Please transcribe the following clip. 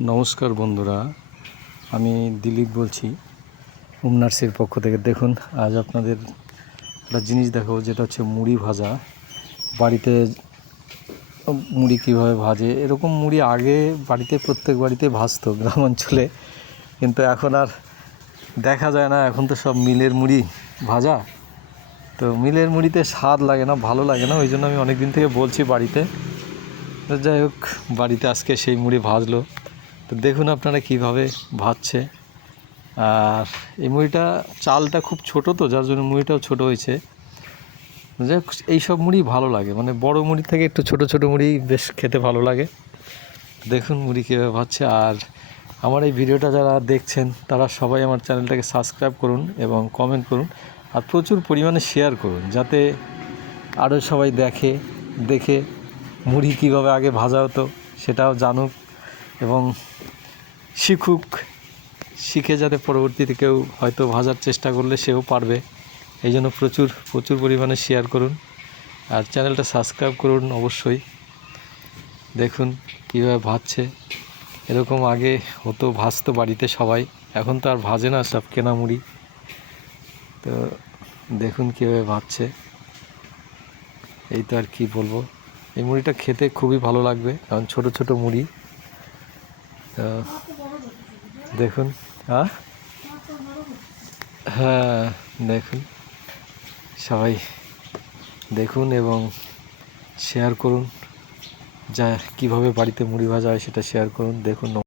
নমস্কার বন্ধুরা, আমি দিলীপ বলছি উমনার্সের পক্ষ থেকে। দেখুন, আজ আপনাদের একটা জিনিস দেখাবো, যেটা হচ্ছে মুড়ি ভাজা। বাড়িতে মুড়ি কীভাবে ভাজে, এরকম মুড়ি আগে বাড়িতে প্রত্যেক বাড়িতে ভাজতো গ্রাম অঞ্চলে, কিন্তু এখন আর দেখা যায় না। এখন তো সব মিলের মুড়ি ভাজা, তো মিলের মুড়িতে স্বাদ লাগে না, ভালো লাগে না। ওই জন্য আমি অনেক দিন থেকে বলছি বাড়িতে। তো যাই হোক, বাড়িতে আজকে সেই মুড়ি ভাজলো। তো দেখুন আপনারা কীভাবে ভাজছে। আর এই মুড়িটা চালটা খুব ছোট, তো যার জন্য মুড়িটাও ছোট হয়েছে। যাই হোক, এইসব মুড়ি ভালো লাগে, মানে বড় মুড়ি থেকে একটু ছোট ছোট মুড়ি বেশ খেতে ভালো লাগে। দেখুন মুড়ি কীভাবে ভাজছে। আর আমার এই ভিডিওটা যারা দেখছেন তারা সবাই আমার চ্যানেলটাকে সাবস্ক্রাইব করুন এবং কমেন্ট করুন, আর প্রচুর পরিমাণে শেয়ার করুন, যাতে আরও সবাই দেখে মুড়ি কীভাবে আগে ভাজা হতো সেটাও জানুক এবং শিখে যাতে পরবর্তীতে কেউ হয়তো ভাজার চেষ্টা করলে সেও পারবে। এই জন্য প্রচুর পরিমাণে শেয়ার করুন আর চ্যানেলটা সাবস্ক্রাইব করুন অবশ্যই। দেখুন কীভাবে ভাজছে। এরকম আগে হতো, ভাজতো বাড়িতে সবাই, এখন তো আর ভাজে না, সব কেনা মুড়ি। তো দেখুন কীভাবে ভাজছে। এই তো আর কি বলবো, এই মুড়িটা খেতে খুবই ভালো লাগবে, কারণ ছোট ছোট মুড়ি। তো দেখুন, হ্যাঁ দেখুন, সবাই দেখুন এবং শেয়ার করুন, যা কীভাবে বাড়িতে মুড়ি ভাজা হয় সেটা শেয়ার করুন। দেখুন।